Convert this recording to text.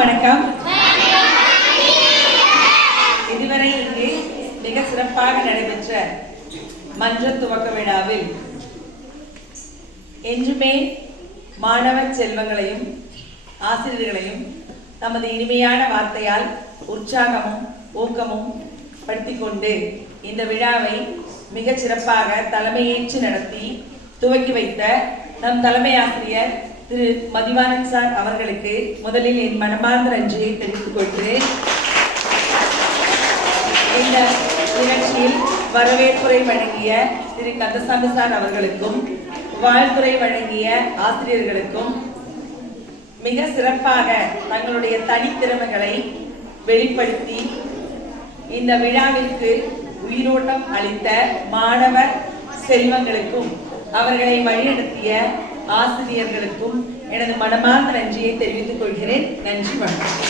வணக்கம். இதுவரை இங்கு மிக சிறப்பாக நடைபெற்ற மன்ற துவக்க விழாவில் என்றுமே மாணவ செல்வங்களையும் ஆசிரியர்களையும் தமது இனிமையான வார்த்தையால் உற்சாகமும் ஊக்கமும் படுத்திக் கொண்டு இந்த விழாவை மிக சிறப்பாக தலைமையேற்று நடத்தி துவக்கி வைத்த நம் தலைமை ஆசிரியர் திரு மதிவாணன் சார் அவர்களுக்கு முதலில் என் மனமார்ந்த நன்றியை தெரிவித்துக் கொள்கிறேன். இந்த நிகழ்ச்சியில் வரவேற்புரை வழங்கிய திரு கந்தசாமி சார் அவர்களுக்கும் வாழ்த்துறை வழங்கிய ஆசிரியர்களுக்கும் மிக சிறப்பாக தங்களுடைய தனித்திறமைகளை வெளிப்படுத்தி இந்த விழாவிற்கு உயிரோட்டம் அளித்த மாணவ செல்வங்களுக்கும் அவர்களை வழிநடத்திய ஆசிரியர்களுக்கும் எனது மனமார்ந்த நன்றியை தெரிவித்துக் கொள்கிறேன். நன்றி, வணக்கம்.